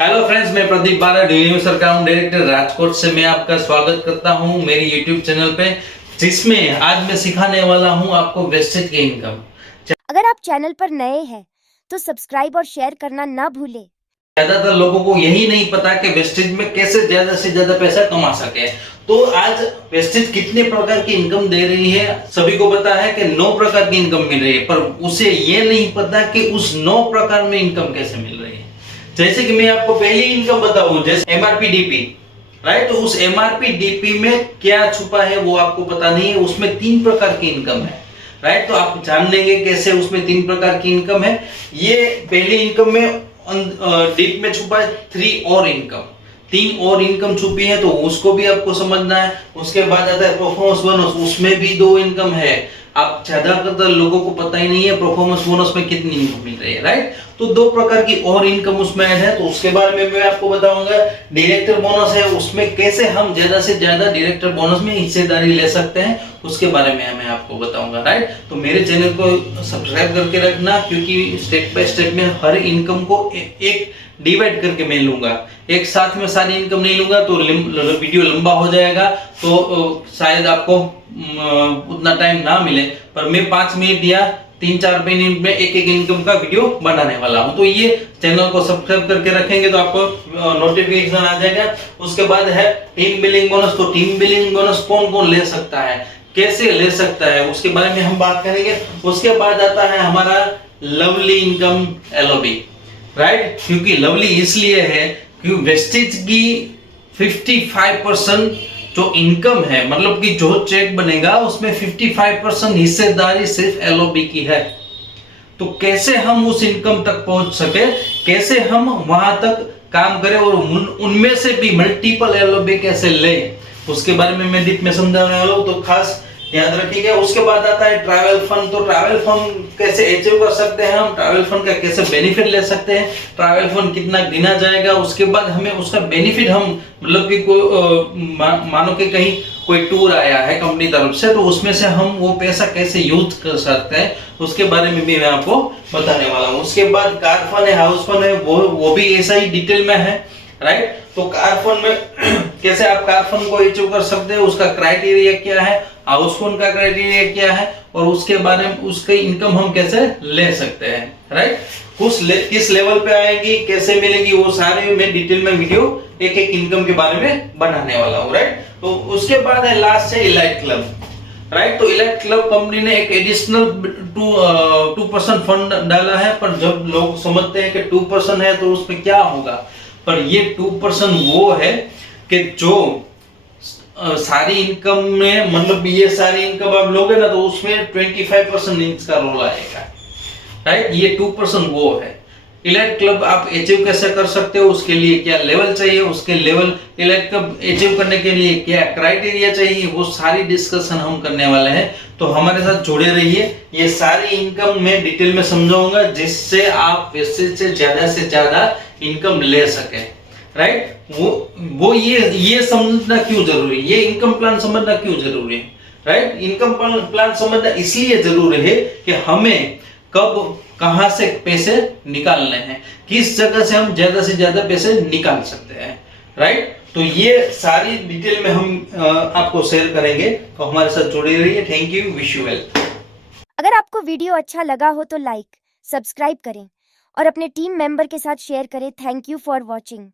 Hello friends, मैं Pradeep Barad universal account director Rajkot से मैं आपका स्वागत करता हूं मेरी यूट्यूब चैनल पे, जिसमें आज मैं सिखाने वाला हूं आपको वेस्टेज की इनकम। अगर आप चैनल पर नए हैं तो सब्सक्राइब और शेयर करना ना भूलें। ज्यादातर लोगों को यही नहीं पता कि वेस्टेज में कैसे ज्यादा से ज्यादा पैसा कमा सके। तो आज वेस्टेज कितने प्रकार की इनकम दे रही है, सभी को पता है कि 9 प्रकार की इनकम मिल रही है, पर उसे ये नहीं पता कि उस 9 प्रकार में इनकम कैसे मिल रही है। जैसे कि मैं आपको पहली इनकम बताऊं, जैसे एमआरपी डीपी, राइट। तो उस एमआरपी डीपी में क्या छुपा है वो आपको पता नहीं है। उसमें 3 प्रकार की इनकम है, राइट। तो आप जान लेंगे कैसे उसमें 3 प्रकार की इनकम है। ये पहली इनकम में डीप में छुपा है 3 और इनकम, 3 और इनकम छुपी है, तो उसको भी आपको समझना है। उसके बाद आता है परफॉर्मेंस बोनस, उसमें भी 2 इनकम है। आप ज्यादातर लोगों को पता ही नहीं है परफॉर्मेंस बोनस में कितनी इनकम मिल रही है, राइट। तो 2 प्रकार की और इनकम उसमें ऐड है। तो उसके बारे में मैं आपको बताऊंगा। डायरेक्टर बोनस है, उसमें कैसे हम ज्यादा से ज्यादा डायरेक्टर बोनस में हिस्सेदारी ले सकते हैं, उसके बारे में मैं आपको बताऊंगा, राइट। तो मेरे चैनल को सब्सक्राइब करके रखना, क्योंकि स्टेप बाय स्टेप में हर इनकम को एक डिवाइड करके मैं लूंगा। एक साथ में सारी इनकम नहीं लूंगा तो वीडियो लंबा हो जाएगा, तो शायद आपको उतना टाइम ना मिले। पर मैं 5 मिनट या 3-4 मिनट में एक इनकम का वीडियो बनाने वाला हूं। तो ये चैनल को सब्सक्राइब करके रखेंगे तो आपको नोटिफिकेशन आ जाएगा। उसके बाद है टीम बिलिंग बोनस। तो टीम बिलिंग बोनस कौन कौन ले सकता है, कैसे ले सकता है, उसके बारे में हम बात करेंगे। उसके बाद आता है हमारा लवली इनकम एलओबी, राइट। क्योंकि लवली इसलिए है क्योंकि वेस्टेज की 55% जो इनकम है, मतलब कि जो चेक बनेगा उसमें 55% हिस्सेदारी सिर्फ एलओबी की है। तो कैसे हम उस इनकम तक पहुंच सके, कैसे हम वहां तक काम करें और उनमें से भी मल्टीपल एलओबी कैसे ले, उसके बारे में मैं डीप में समझाने वाला हूं। तो खास याद रखिएगा। उसके बाद आता है ट्रैवल फंड। तो ट्रैवल फंड कैसे अचीव कर सकते हैं हम, ट्रैवल फंड का कैसे बेनिफिट ले सकते हैं, ट्रैवल फंड कितना गिना जाएगा। उसके बाद हमें उसका बेनिफिट हम, मतलब कि कोई मानो कि कहीं कोई टूर आया है कंपनी तरफ से, तो उसमें से हम वो पैसा कैसे यूज कर सकते हैं, उसके बारे में भी मैं आपको बताने वाला हूँ। उसके बाद कार फंड है, हाउस फंड है, वो भी ऐसा ही डिटेल में है, राइट। तो कार फंड में कैसे आप कार फंड को अचीव कर सकते हैं, उसका क्राइटेरिया क्या है, हाउस फंड का क्राइटेरिया क्या है, और उसके बारे में उसकी इनकम हम कैसे ले सकते हैं, राइट। किस लेवल पे आएगी, कैसे मिलेगी, वो सारे मैं डिटेल में वीडियो एक इनकम के बारे में बनाने वाला हूँ, राइट। तो उसके बाद है लास्ट है इलाइट क्लब, राइट। तो इलाइट क्लब कंपनी ने एक एडिशनल 2% फंड डाला है। पर जब लोग समझते हैं कि 2% है तो उसमें क्या होगा, पर ये 2% वो है कि जो सारी इनकम में, मतलब ये सारी इनकम आप लोगे ना तो उसमें 25% इसका रोल आएगा, राइट। ये 2% वो है। इलाइट क्लब आप अचीव कैसे कर सकते हो, उसके लिए क्या लेवल चाहिए, उसके लेवल इलाइट क्लब अचीव करने के लिए क्या क्राइटेरिया चाहिए, वो सारी डिस्कशन हम करने वाले हैं। तो हमारे साथ जुड़े रहिए। ये सारी इनकम मैं डिटेल में समझाऊंगा, जिससे आप वैसे से ज्यादा इनकम ले सके, राइट। वो ये समझना क्यों जरूरी है, ये इनकम प्लान समझना क्यों जरूरी है, राइट। इनकम प्लान समझना इसलिए जरूरी है कि हमें कब कहां से पैसे निकालने हैं, किस जगह से हम ज्यादा से ज्यादा पैसे निकाल सकते हैं, राइट। तो ये सारी डिटेल में हम आपको शेयर करेंगे। तो हमारे साथ जुड़े रहिए। Thank you, wish you well. अगर आपको वीडियो अच्छा लगा हो तो लाइक, सब्सक्राइब करें और अपने टीम मेंबर के साथ शेयर करें। Thank you for watching.